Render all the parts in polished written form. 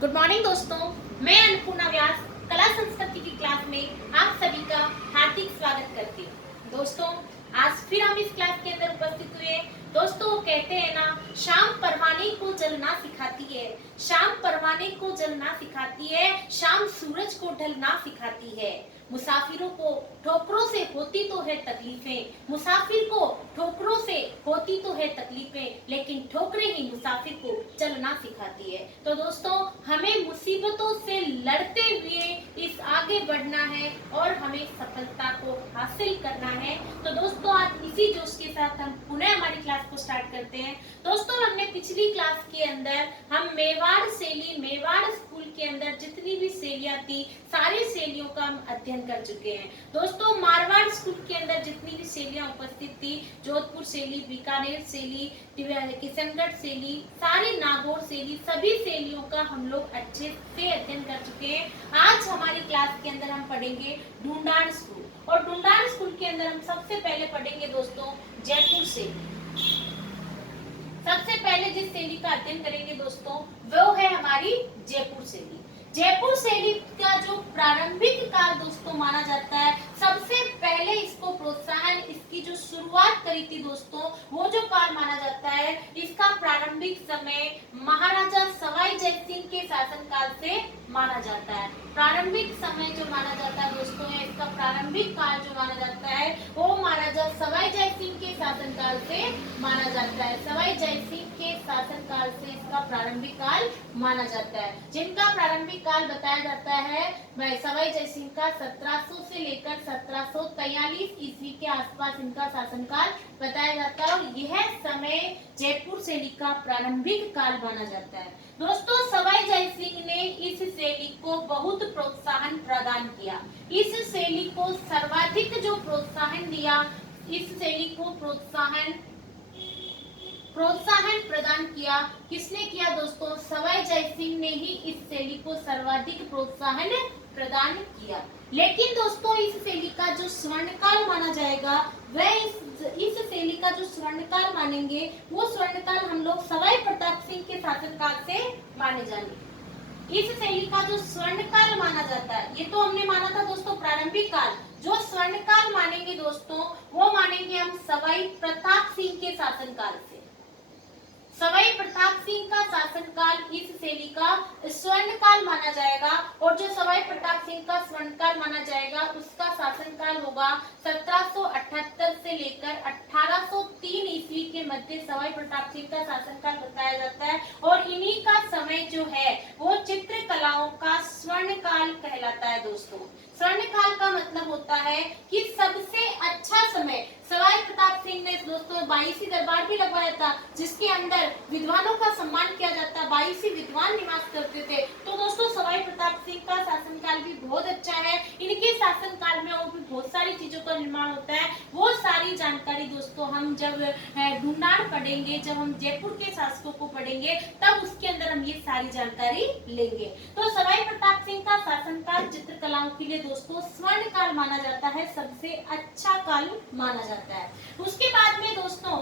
Good morning दोस्तों, मैं अन्नपूर्णा व्यास कला संस्कृति की क्लास में आप सभी का हार्दिक स्वागत करती हूँ। दोस्तों, आज फिर हम इस क्लास के अंदर उपस्थित हुए। दोस्तों, वो कहते हैं ना, शाम परवाने को जलना सिखाती है, शाम परवाने को जलना सिखाती है, शाम सूरज को ढलना सिखाती है। मुसाफिरों को ठोकरों से होती तो है तकलीफें, मुसाफिर को ठोकरों से होती तो है तकलीफें, लेकिन ठोकरें ही मुसाफिर को चलना सिखाती है। तो दोस्तों, हमें मुसीबतों से लड़ते हुए इस आगे बढ़ना है और हमें सफलता को हासिल करना है। तो दोस्तों, आज इसी जोश के साथ हम पुनः हमारी क्लास को स्टार्ट करते हैं। दोस्तों, हमने पिछली क्लास के अंदर हम मेवाड़ शैली, मेवाड़ स्कूल के अंदर जितनी भी शैलियां थी, सारी शैलियों का हम अध्ययन कर चुके हैं। दोस्तों, मारवाड़ स्कूल के अंदर जितनी भी शैलियां उपस्थित थी, जोधपुर शैली, बीकानेर शैली, किशनगढ़ शैली, सारी नागौर शैली, सभी शैलियों का हम लोग अच्छे से अध्ययन कर चुके हैं। आज हमारी क्लास के अंदर हम पढ़ेंगे ढूंढाड़ स्कूल, और ढूंढाड़ स्कूल के अंदर हम सबसे पहले पढ़ेंगे दोस्तों जयपुर शैली। सबसे पहले जिस शैली का अध्ययन करेंगे दोस्तों, वो है हमारी जयपुर शैली। जयपुर शैली का जो प्रारंभिक काल दोस्तों माना जाता है, सबसे पहले इसको प्रोत्साहन, इसकी जो शुरुआत करी थी दोस्तों, वो जो काल माना जाता है, इसका प्रारंभिक समय महाराजा सवाई जयसिंह के शासनकाल से माना जाता है। प्रारंभिक समय जो माना जाता है दोस्तों, इसका प्रारंभिक काल जो माना जाता है, वो महाराजा सवाई जयसिंह के शासनकाल से माना जाता है। सवाई जयसिंह के शासनकाल से इसका प्रारंभिक काल माना जाता है, जिनका प्रारंभिक काल बताया जाता है सवाई जयसिंह का 1700 से लेकर 1743 ईस्वी के आसपास इनका शासनकाल बताया जाता है, और यह समय जयपुर शैली का प्रारंभिक काल माना जाता है। दोस्तों, सवाई जयसिंह ने इस शैली को बहुत प्रोत्साहन प्रदान किया। इस शैली को सर्वाधिक जो प्रोत्साहन दिया, इस शैली को प्रोत्साहन प्रदान किया, किसने किया दोस्तों? सवाई जयसिंह ने ही इस शैली को सर्वाधिक प्रोत्साहन प्रदान किया। लेकिन दोस्तों, इस शैली का जो स्वर्णकाल माना जाएगा, वह इस शैली का जो स्वर्णकाल मानेंगे, वो स्वर्णकाल हम लोग सवाई प्रताप सिंह के शासनकाल से माने जाएंगे। इस शैली का जो स्वर्णकाल माना जाता है, ये तो हमने माना था दोस्तों प्रारंभिक काल, जो स्वर्णकाल मानेंगे दोस्तों, वो मानेंगे हम सवाई प्रताप सिंह के शासनकाल से। सवाई प्रताप सिंह का शासनकाल इस शैली का स्वर्णकाल माना जाएगा, और जो सवाई प्रताप सिंह का स्वर्णकाल माना जाएगा, उसका शासनकाल होगा 1778 से लेकर 1803 ईस्वी के मध्य सवाई प्रताप सिंह का शासनकाल बताया जाता है, और इन्हीं का समय जो है वो चित्रकलाओं का स्वर्णकाल कहलाता है दोस्तों। स्वर्णकाल का मतलब होता है कि सबसे अच्छा समय। सवाई प्रताप सिंह ने दोस्तों 22 दरबार भी लगवाया था, जिसके अंदर विद्वानों का सम्मान किया जाता है, 22 विद्वान निवास करते थे। तो दोस्तों, सवाई प्रताप सिंह का शासनकाल भी बहुत अच्छा है। इनके शासनकाल में और भी बहुत सारी चीजों का निर्माण होता है। वो सारी जानकारी दोस्तों हम जब ढूंढाड़ पढ़ेंगे, जब हम जयपुर के शासकों को पढ़ेंगे, तब उसके अंदर हम ये सारी जानकारी लेंगे। तो सवाई प्रताप सिंह का शासनकाल चित्रकलाओं के लिए दोस्तों स्वर्णकाल माना जाता है, सबसे अच्छा काल माना जाता है। उसके बाद में दोस्तों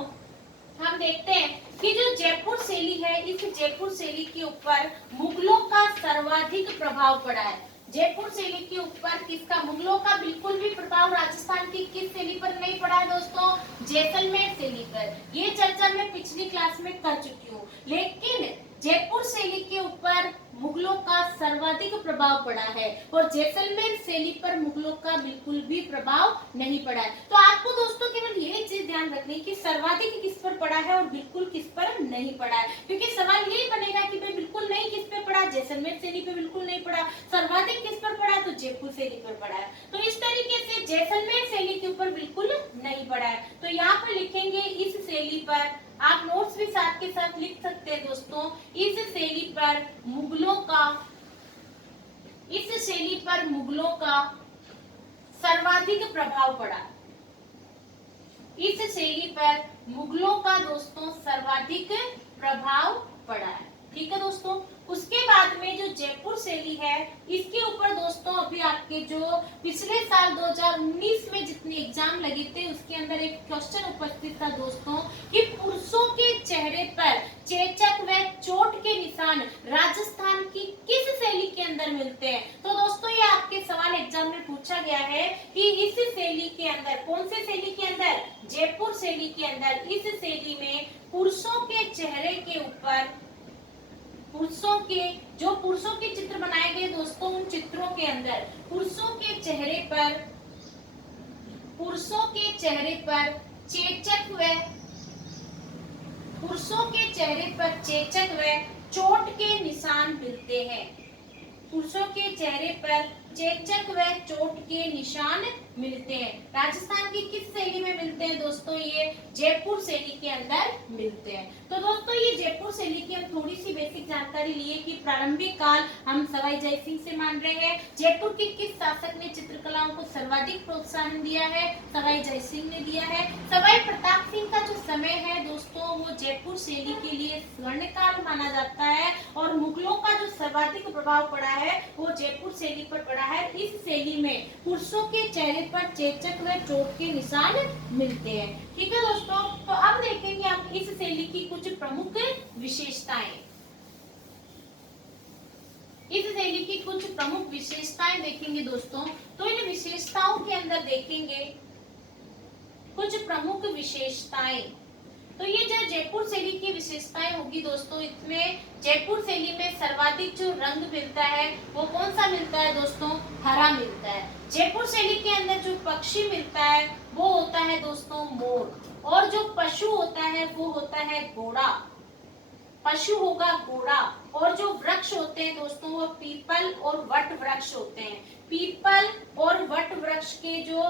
हम देखते हैं कि जो जयपुर शैली है, इस जयपुर शैली के ऊपर मुगलों का सर्वाधिक प्रभाव पड़ा है। जयपुर शैली के ऊपर किसका? मुगलों का बिल्कुल भी प्रभाव राजस्थान की किस शैली पर नहीं पड़ा है दोस्तों? जैसलमेर शैली पर। ये चर्चा मैं पिछली क्लास में कर चुकी हूँ, लेकिन जयपुर शैली के ऊपर मुगलों का सर्वाधिक प्रभाव पड़ा है, और जैसलमेर शैली पर मुगलों का बिल्कुल भी प्रभाव नहीं पड़ा है। तो आपको दोस्तों केवल ये चीज ध्यान रखनी कि सर्वाधिक किस पर पड़ा है और बिल्कुल किस पर नहीं पड़ा है, क्योंकि सवाल यही बनेगा कि भाई बिल्कुल नहीं किस पे पड़ा? जैसलमेर शैली पे बिल्कुल नहीं पड़ा। सर्वाधिक किस पर पड़ा है? तो जयपुर शैली पर पड़ा है। तो इस तरीके से जैसलमेर शैली के ऊपर बिल्कुल नहीं पड़ा है। तो यहाँ पर लिखेंगे इस शैली पर, आप नोट्स भी साथ के साथ लिख सकते हैं दोस्तों, इस शैली पर मुगलों का सर्वाधिक प्रभाव पड़ा। इस शैली पर मुगलों का दोस्तों सर्वाधिक प्रभाव पड़ा है। ठीक है दोस्तों। उसके बाद में जो जयपुर शैली है, इसके ऊपर दोस्तों अभी आपके जो पिछले साल 2019 में जितने एग्जाम लगे थे, उसके अंदर एक क्वेश्चन उपस्थित था दोस्तों कि पुरुषों के चेहरे पर चेचक व चोट के निशान राजस्थान की जयपुर शैली के अंदर इस शैली में पुरुषों के चेहरे के ऊपर पुरुषों के चित्र बनाए गए दोस्तों, उन चित्रों के अंदर पुरुषों के चेहरे पर चेचक व चोट के निशान मिलते हैं। पुरुषों के चेहरे पर चेचक व चोट के निशान मिलते हैं। राजस्थान की किस शैली में मिलते हैं दोस्तों? ये जयपुर शैली के अंदर मिलते हैं। तो दोस्तों ये जयपुर शैली की हम थोड़ी सी बेसिक जानकारी लिए कि प्रारंभिक काल हम सवाई जय सिंह से मान रहे हैं। जयपुर के किस शासक ने चित्रकलाओं को सर्वाधिक प्रोत्साहन दिया है? सवाई जय सिंह ने दिया है। सवाई प्रताप सिंह का जो समय है दोस्तों वो जयपुर शैली के लिए स्वर्ण काल माना जाता है और मुगलों का जो सर्वाधिक प्रभाव पड़ा है वो जयपुर शैली पर पड़ा है। इस शैली में पुरुषों के चेहरे पर चेचक व चोट के निशान मिलते हैं। ठीक है दोस्तों, तो अब देखेंगे हम इस शैली की कुछ प्रमुख विशेषताएं। इस शैली की कुछ प्रमुख विशेषताएं देखेंगे दोस्तों। तो इन विशेषताओं के अंदर देखेंगे कुछ प्रमुख विशेषताएं। तो ये जो जयपुर शैली की विशेषताएं होगी दोस्तों, इसमें जयपुर शैली में सर्वाधिक जो रंग मिलता है वो कौन सा मिलता है दोस्तों? हरा मिलता है। जयपुर शैली के अंदर जो पक्षी मिलता है वो होता है दोस्तों मोर, और जो पशु होता है वो होता है घोड़ा। पशु होगा घोड़ा, और जो वृक्ष होते हैं दोस्तों वो पीपल और वट वृक्ष होते हैं। पीपल और वट वृक्ष के जो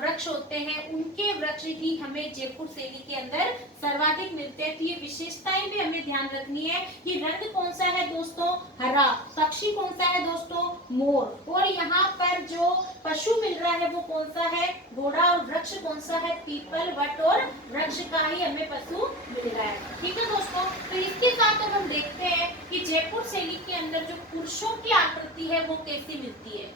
वृक्ष होते हैं उनके वृक्ष ही हमें जयपुर शैली के अंदर सर्वाधिक मिलते हैं। तो ये विशेषताएं भी हमें ध्यान रखनी है कि रंग कौन सा है दोस्तों? हरा। पक्षी कौन सा है दोस्तों? मोर। और यहाँ पर जो पशु मिल रहा है वो कौन सा है? घोड़ा। और वृक्ष कौन सा है? पीपल वट और वृक्ष का ही हमें पशु मिल रहा है। ठीक है दोस्तों, तो इसके साथ अब हम देखते हैं कि जयपुर शैली के अंदर जो पुरुषों की आकृति है वो कैसी मिलती है।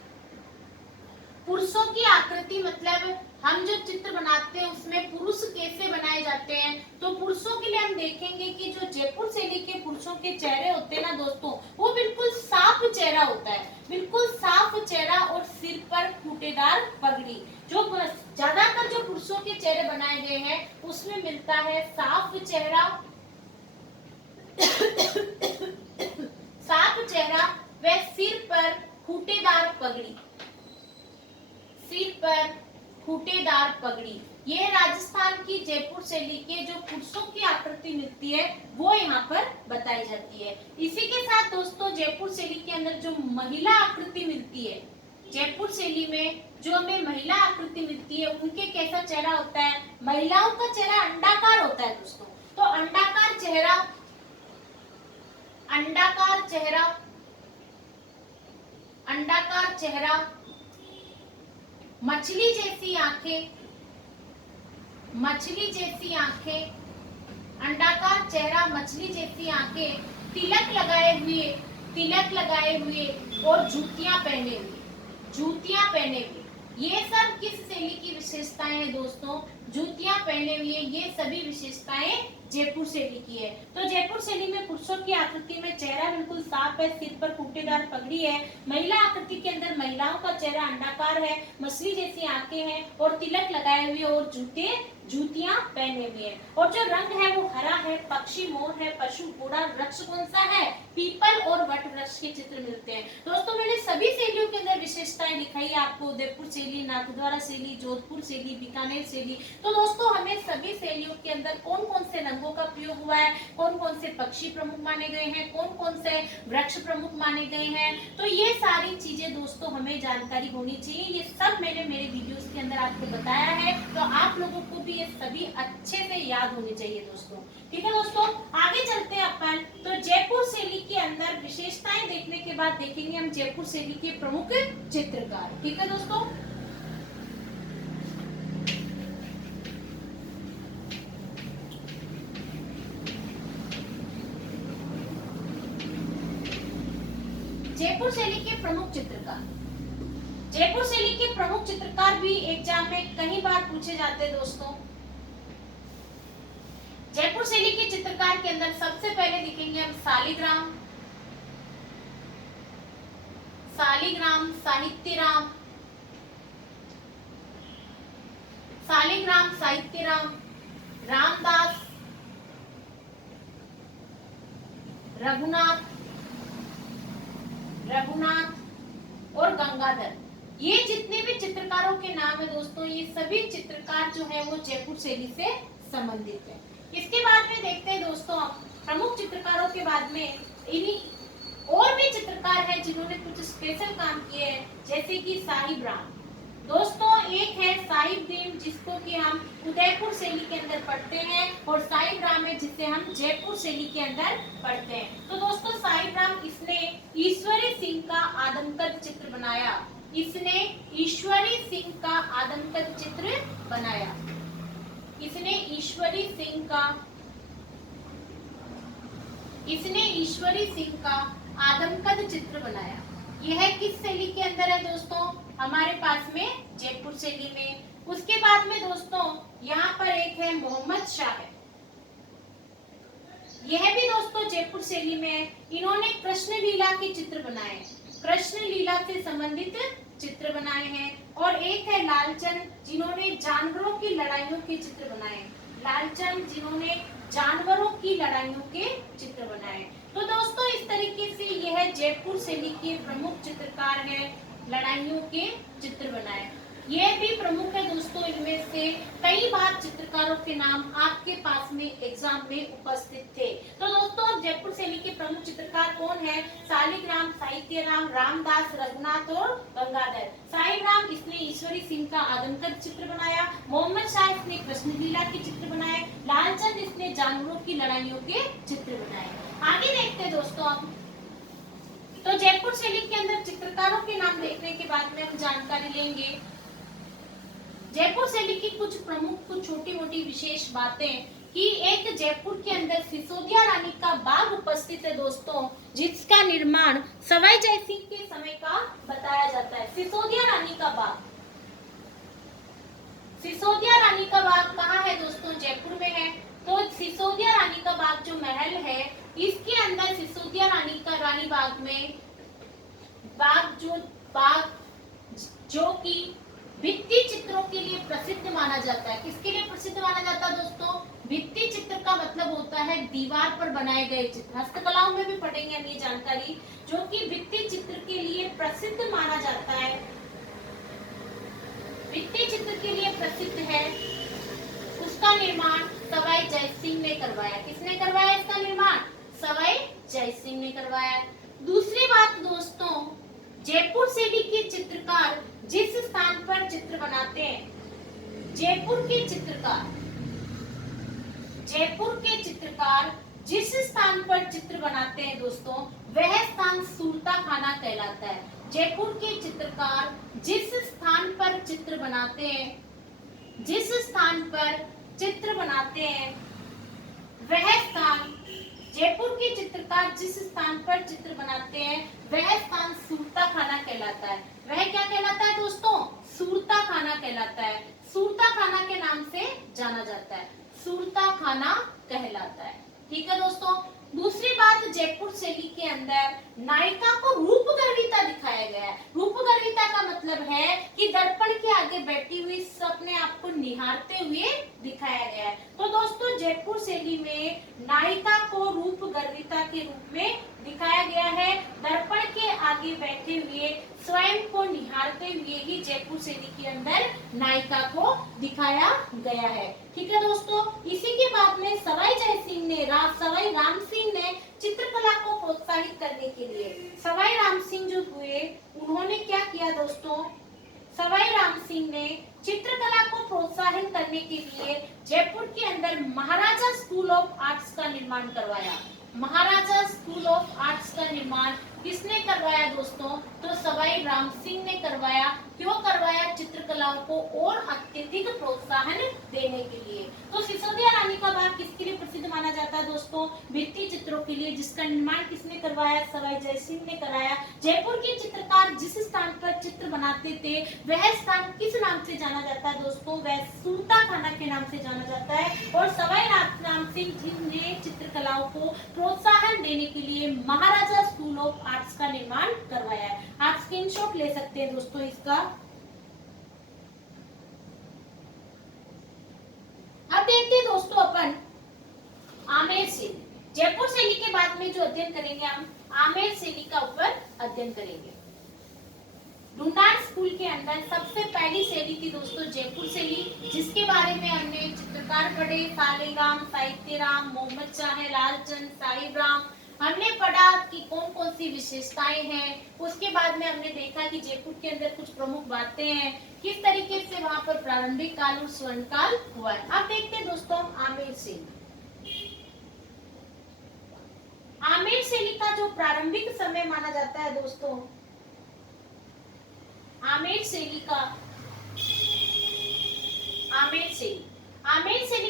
पुरुषों की आकृति मतलब हम जो चित्र बनाते हैं उसमें पुरुष कैसे बनाए जाते हैं। तो पुरुषों के लिए हम देखेंगे कि जो जयपुर शैली के पुरुषों के चेहरे होते हैं ना दोस्तों, वो बिल्कुल साफ चेहरा होता है, बिल्कुल साफ चेहरा, और सिर पर खूंटेदार पगड़ी। जो ज्यादातर जो पुरुषों के चेहरे बनाए गए हैं उसमें मिलता है साफ चेहरा साफ चेहरा व सिर पर खूंटेदार पगड़ी। सिर पर खूंटेदार पगड़ी। ये राजस्थान की जयपुर शैली के जो पुरुषों की आकृति मिलती है वो यहाँ पर बताई जाती है। इसी के साथ दोस्तों जयपुर शैली के अंदर जो महिला आकृति मिलती है, जयपुर शैली में जो हमें महिला आकृति मिलती है उनके कैसा चेहरा होता है? महिलाओं का चेहरा अंडाकार होता है दोस्तों। तो अंडाकार चेहरा, अंडाकार चेहरा, अंडाकार चेहरा, मछली जैसी आंखें, मछली जैसी आंखें, अंडाकार चेहरा, मछली जैसी आंखें, तिलक लगाए हुए, तिलक लगाए हुए और जूतियां पहने हुए, जूतियां पहने हुए। ये सब किस शैली की विशेषताएं हैं दोस्तों? जूतियां पहने हुए, ये सभी विशेषताएं जयपुर शैली की है। तो जयपुर शैली में पुरुषों की आकृति में चेहरा बिल्कुल साफ है, सिर पर खूंटेदार पगड़ी है। महिला आकृति के अंदर महिलाओं का चेहरा अंडाकार है, मछली जैसी आंखें हैं और तिलक लगाए हुए और जूतियां पहने हुए हैं। और जो रंग है वो हरा है, पक्षी मोर है, पशु घोड़ा, वृक्ष कौन सा है? पीपल और वट वृक्ष के चित्र मिलते हैं। दोस्तों मैंने सभी शैलियों के अंदर विशेषताएं दिखाई है आपको, उदयपुर शैली, नाथद्वारा शैली, जोधपुर शैली, बीकानेर शैली। तो दोस्तों हमें सभी शैलियों के अंदर कौन कौन से रंगों का प्रयोग हुआ है, कौन कौन से पक्षी प्रमुख माने गए हैं, कौन कौन से वृक्ष प्रमुख माने गए हैं, तो ये सारी चीजें दोस्तों हमें जानकारी होनी चाहिए। ये सब मैंने मेरे वीडियोस के अंदर आपको बताया है, तो आप लोगों को भी ये सभी अच्छे से याद होने चाहिए दोस्तों। ठीक है दोस्तों, आगे चलते हैं अपन। तो जयपुर शैली के अंदर विशेषताएं देखने के बाद देखेंगे हम जयपुर शैली के प्रमुख चित्रकार। ठीक है दोस्तों, जयपुर शैली के प्रमुख चित्रकार। जयपुर शैली के प्रमुख चित्रकार भी एग्जाम में कई बार पूछे जाते हैं दोस्तों। जयपुर शैली के चित्रकार के अंदर सबसे पहले दिखेंगे हम शालिग्राम, शालिग्राम, साहित्यराम, शालिग्राम, साहित्यराम, रामदास, रघुनाथ, रघुनाथ और गंगाधर। ये जितने भी चित्रकारों के नाम है दोस्तों, ये सभी चित्रकार जो है वो जयपुर शैली से संबंधित है। इसके बाद में देखते हैं दोस्तों, प्रमुख चित्रकारों के बाद में इन्हीं और भी चित्रकार हैं जिन्होंने कुछ स्पेशल काम किए हैं, जैसे कि साहिब राम। दोस्तों एक है साहिब भीम, जिसको कि हम उदयपुर शैली के अंदर पढ़ते हैं, और साहिब राम है जिसे हम जयपुर शैली के अंदर पढ़ते हैं। तो दोस्तों साहिब राम, इसने ईश्वरी सिंह का आदमकद चित्र बनाया। इसने ईश्वरी सिंह का आदमकद चित्र बनाया। इसने ईश्वरी सिंह का आदमकद चित्र बनाया। यह किस शैली के अंदर है दोस्तों? हमारे पास में जयपुर शैली में। उसके बाद में दोस्तों यहाँ पर एक है मोहम्मद शाह है। यह भी दोस्तों जयपुर शैली में है। इन्होंने कृष्ण लीला के चित्र बनाए, कृष्ण लीला से संबंधित चित्र बनाए हैं। और एक है लालचंद, जिन्होंने जानवरों की लड़ाइयों के चित्र बनाए। लालचंद जिन्होंने जानवरों की लड़ाइयों के चित्र बनाए। तो दोस्तों इस तरीके से यह जयपुर शैली के प्रमुख चित्रकार हैं, लड़ाइयों के चित्र बनाए। यह भी प्रमुख है दोस्तों। इनमें से कई बार चित्रकारों के नाम आपके पास में एग्जाम में उपस्थित थे। तो दोस्तों जयपुर शैली के प्रमुख चित्रकार कौन है? शालिग्राम, साहित्यराम, रामदास, रघुनाथ और गंगाधर। साहिबराम, इसने ईश्वरी सिंह का आदमकद चित्र बनाया। मोहम्मद शाह, इसने कृष्ण लीला के चित्र बनाए। लालचंद, इसने जानवरों की लड़ाइयों के चित्र बनाए। आगे देखते हैं दोस्तों हम। तो जयपुर शैली के अंदर चित्रकारों के नाम देखने के बाद में हम जानकारी लेंगे जयपुर शैली की कुछ प्रमुख, कुछ छोटी मोटी विशेष बातें, कि एक जयपुर के अंदर सिसोदिया रानी का बाग उपस्थित है दोस्तों, जिसका निर्माण सवाई जयसिंह के समय का बताया जाता है। सिसोदिया रानी का बाग, सिसोदिया रानी का बाग कहाँ है दोस्तों? जयपुर में है। तो सिसोदिया रानी का बाग जो महल है, इसके अंदर सिसोदिया रानी का रानी बाग में बाग जो कि भित्ति चित्रों के लिए प्रसिद्ध माना जाता है। किसके लिए प्रसिद्ध माना जाता है दोस्तों? भित्ति चित्र का मतलब होता है दीवार पर बनाए गए चित्र। हस्तकलाओं में भी पढ़ेंगे हम ये जानकारी, जो कि भित्ति चित्र के लिए प्रसिद्ध माना जाता है, भित्ति चित्र के लिए प्रसिद्ध है। उसका निर्माण सवाई जयसिंह ने करवाया। किसने करवाया इसका निर्माण? सवाई जयसिंह ने करवाया। दूसरी बात दोस्तों, जयपुर शैली के चित्रकार जिस स्थान पर चित्र बनाते हैं, जयपुर के चित्रकार जिस स्थान पर चित्र बनाते हैं दोस्तों, वह स्थान सूरता खाना कहलाता है। जयपुर के चित्रकार जिस स्थान पर चित्र बनाते हैं, वह स्थान, जयपुर के चित्रकार जिस स्थान पर चित्र बनाते हैं, वह स्थान सूरता खाना कहलाता है। वह क्या कहलाता है दोस्तों? सूरता खाना कहलाता है। सूरता खाना के नाम से जाना जाता है, सूरता खाना कहलाता है। ठीक है दोस्तों। दूसरी बात, जयपुर शैली के अंदर नायिका को रूपगर्विता दिखाया गया है। रूपगर्विता का मतलब है कि दर्पण के आगे बैठी हुई अपने आप को निहारते हुए दिखाया गया है। तो दोस्तों जयपुर शैली में नायिका को रूपगर्विता के रूप में दिखाया गया है। दर्पण के आगे बैठे हुए, स्वयं को निहारते हुए ही जयपुर शैली के अंदर नायिका को दिखाया गया है। ठीक है दोस्तों। इसी के बाद में सवाई राम सिंह ने चित्रकला को प्रोत्साहित करने के लिए, सवाई राम सिंह जो हुए, उन्होंने क्या किया दोस्तों? सवाई राम सिंह ने चित्रकला को प्रोत्साहित करने के लिए जयपुर के अंदर महाराजा स्कूल ऑफ आर्ट्स का निर्माण करवाया। महाराजा स्कूल ऑफ आर्ट्स का निर्माण किसने करवाया दोस्तों? तो सवाई राम सिंह ने करवाया। क्यों करवाया? चित्रकलाओं को और अत्यधिक प्रोत्साहन देने के लिए। तो सिसोदिया रानी का बाग किसके लिए प्रसिद्ध माना जाता है दोस्तों? भित्ति चित्रों के लिए, जिसका निर्माण किसने करवाया? सवाई जयसिंह ने कराया। जयपुर के चित्रकार जिस स्थान पर चित्र बनाते थे, वह स्थान किस नाम से जाना जाता है दोस्तों? वह सूरता खाना के नाम से जाना जाता है। और सवाई राम सिंह ने चित्रकलाओं को प्रोत्साहन देने के लिए महाराजा स्कूल ऑफ आर्ट्स का निर्माण करवाया है। आप स्क्रीनशॉट ले सकते हैं दोस्तों इसका। अब देखते हैं दोस्तों अपन आमेर शैली। जयपुर शैली के बाद में जो अध्ययन करेंगे हम आमेर शैली का ऊपर अध्ययन करेंगे। ढूंढान स्कूल के अंदर सबसे पहली शैली थी दोस्तों जयपुर शैली, जिसके बारे में हमने चित्रकार पढ़े सालेगाम, साहित्यराम, मोहम्मद शाह, लालचंद, साहिब राम। हमने पढ़ा कि कौन कौन सी विशेषताएं हैं। उसके बाद में हमने देखा कि जयपुर के अंदर कुछ प्रमुख बातें हैं, किस तरीके से वहां पर प्रारंभिक काल और स्वर्ण काल हुआ है। अब देखते हैं दोस्तों आमेर शैली। आमेर शैली का जो प्रारंभिक समय माना जाता है दोस्तों, आमेर शैली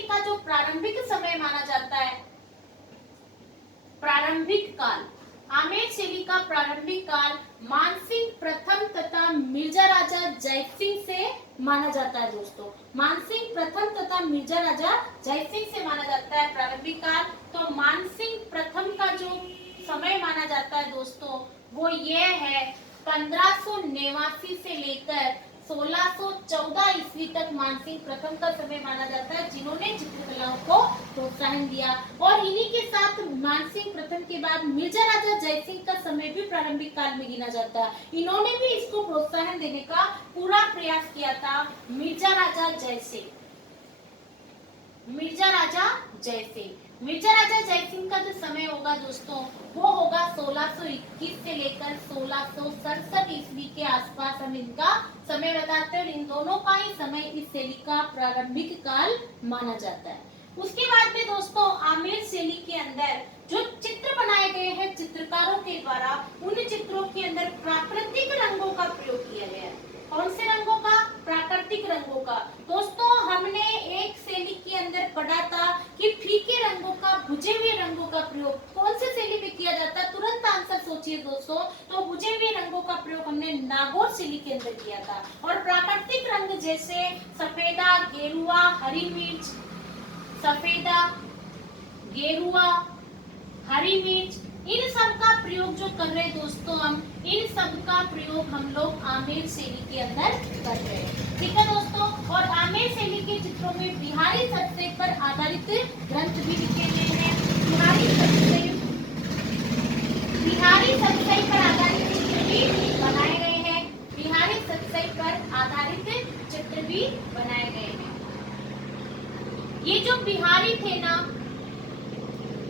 का जो प्रारंभिक समय माना जाता है, प्रारंभिक काल, आमेर शैली का प्रारंभिक काल मानसिंह प्रथम तथा मिर्जा राजा जयसिंह से माना जाता है दोस्तों। मानसिंह प्रथम तथा मिर्जा राजा जयसिंह से माना जाता है प्रारंभिक काल। तो मानसिंह प्रथम का जो समय माना जाता है दोस्तों, वो ये है 1589 से लेकर 1614 ईस्वी तक मानसिंह प्रथम का समय माना जाता है, जिन्होंने चित्रकलाओं को प्रोत्साहन दिया। और इन्हीं के साथ मानसिंह प्रथम के बाद मिर्जा राजा जयसिंह का समय भी प्रारंभिक काल में गिना जाता है। इन्होंने भी इसको प्रोत्साहन देने का पूरा प्रयास किया था। मिर्जा राजा जयसिंह मिर्जा राजा जयसिंह का जो समय होगा दोस्तों, वो होगा 1621 से लेकर 1667 ईस्वी के आसपास हम इनका समय बताते हैं। और इन दोनों का ही समय इस शैली का प्रारंभिक काल माना जाता है। उसके बाद में दोस्तों आमेर शैली के अंदर जो चित्र बनाए गए हैं चित्रकारों के द्वारा, उन चित्रों के अंदर प्राकृतिक रंगों का प्रयोग किया गया है। कौन से रंगों का? प्राकृतिक रंगों का। दोस्तों हमने एक शैली के अंदर पढ़ा था कि फीके रंगों का, बुझे हुए रंगों का प्रयोग कौन से शैली में किया जाता है? तुरंत आंसर सोचिए दोस्तों। तो बुझे हुए रंगों का प्रयोग हमने नागौर शैली के अंदर किया था। और प्राकृतिक रंग जैसे सफेदा, गेरुआ, हरी मिर्च, सफेदा, गेरुआ, हरी मिर्च, इन सब का प्रयोग जो कर रहे हैं दोस्तों हम, इन सब का प्रयोग हम लोग आमेर शैली के अंदर कर रहे हैं। ठीक है दोस्तों। और आमेर शैली के चित्रों में बिहारी सत्सई पर आधारित ग्रंथ भी लिखे गए हैं। बिहारी सत्सई पर आधारित चित्र भी बनाए गए हैं। बिहारी सत्सई पर आधारित चित्र भी बनाए गए हैं। ये जो बिहारी थे ना,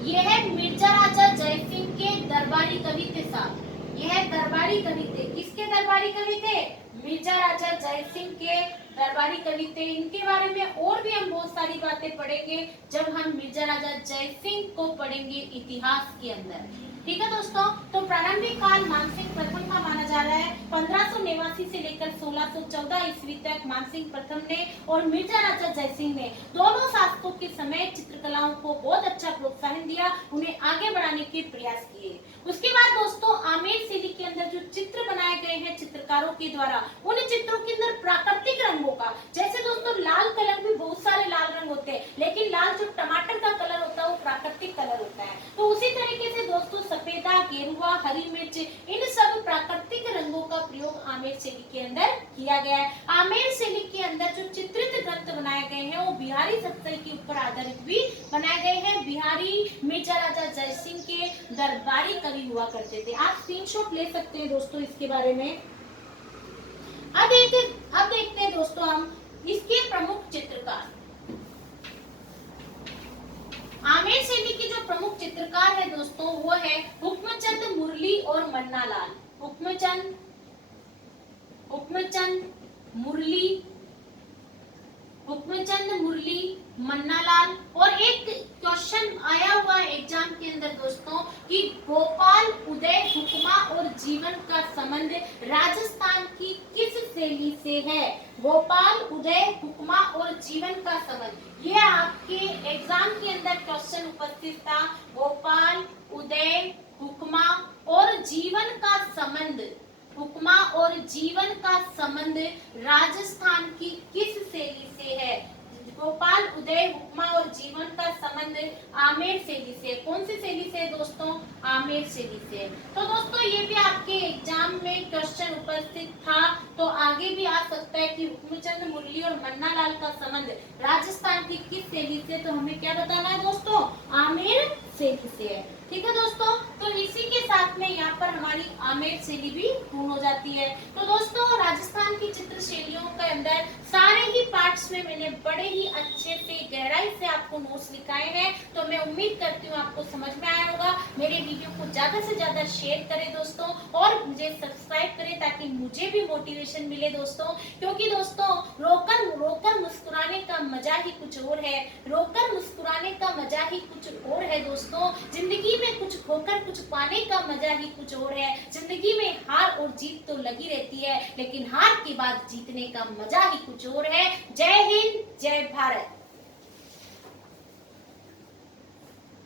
यह मिर्जा राजा जयसिंह के दरबारी कवि थे साहब। यह दरबारी कवि थे। किसके दरबारी कवि थे? मिर्जा राजा जयसिंह के दरबारी कवि थे। इनके बारे में और भी हम बहुत सारी बातें पढ़ेंगे जब हम मिर्जा राजा जयसिंह को पढ़ेंगे इतिहास के अंदर। ठीक है दोस्तों। तो प्रारंभिक काल मानसिंह प्रथम का माना जा रहा है। 1589 से लेकर 1614 ईस्वी तक मानसिंह प्रथम ने और मिर्जा राजा जयसिंह ने दोनों शासकों के समय चित्रकलाओं को बहुत अच्छा प्रोत्साहन दिया, उन्हें आगे बढ़ाने के प्रयास किए। उसके बाद दोस्तों आमेर शैली के अंदर जो चित्र बनाए गए हैं चित्रकारों के द्वारा, उन चित्रों के अंदर प्राकृतिक रंगों का, जैसे दोस्तों लाल कलर भी, बहुत सारे लाल रंग होते हैं, लेकिन लाल जो टमाटर का कलर होता है वो प्राकृतिक कलर होता है। तो उसी तरीके से दोस्तों सफेदा, गेरुआ, हरी मिर्च, इन सब प्राकृतिक रंगों का प्रयोग आमेर शैली के अंदर किया गया है। आमेर शैली के अंदर जो चित्रित ग्रंथ बनाए गए हैं वो बिहारी सत्सई के ऊपर आधारित भी बनाए गए हैं। बिहारी मिर्जा राजा जयसिंह के दरबारी कवि हुआ करते थे। आप स्क्रीनशॉट ले सकते हैं दोस्तों इसके बारे में। अब देखते हैं दोस्तों हम इसके प्रमुख चित्रकार। आमेर शैली के जो प्रमुख चित्रकार है दोस्तों वो है हुक्मचंद, मुरली और मन्नालाल। हुक्मचंद, मुरली, मन्नालाल। और एक क्वेश्चन आया हुआ है एग्जाम के अंदर दोस्तों कि गोपाल उदय हुक्मा और जीवन का संबंध राजस्थान की किस शैली से है? गोपाल उदय हुक्मा और जीवन का संबंध, ये आपके एग्जाम के अंदर क्वेश्चन उपस्थित था। गोपाल उदय हुक्मा और जीवन का संबंध, हुक्मा और जीवन का संबंध राजस्थान की किस शैली से है? गोपाल उदय हुक्मा और जीवन का संबंध आमेर शैली से। कौन सी शैली से दोस्तों? आमेर शैली से। तो दोस्तों ये भी आपके एग्जाम में क्वेश्चन उपस्थित था, तो आगे भी आ सकता है कि हुक्मचंद मुरली और मन्नालाल का संबंध राजस्थान की किस शैली से, तो हमें क्या बताना है दोस्तों, आमेर शैली से है। ठीक है दोस्तों, तो इसी के साथ में यहाँ पर हमारी आमेर शैली भी पूर्ण हो जाती है। तो दोस्तों राजस्थान की चित्र शैलियों के अंदर सारे ही पार्ट्स में मैंने बड़े ही अच्छे से गहराई से आपको नोट्स लिखाए हैं, तो मैं उम्मीद करती हूँ आपको समझ में आया होगा। मेरे वीडियो को ज्यादा से ज्यादा शेयर करें दोस्तों, और मुझे सब्सक्राइब करें ताकि मुझे भी मोटिवेशन मिले दोस्तों, क्योंकि दोस्तों रोकर रोकर मुस्कुराने का मजा ही कुछ और है, रोकर मुस्कुराने का मजा ही कुछ और है दोस्तों। जिंदगी में कुछ खोकर कुछ पाने का मजा ही कुछ और है। जिंदगी में हार और जीत तो लगी रहती है, लेकिन हार के बाद जीतने का मजा ही कुछ और है। जय हिंद, जय भारत।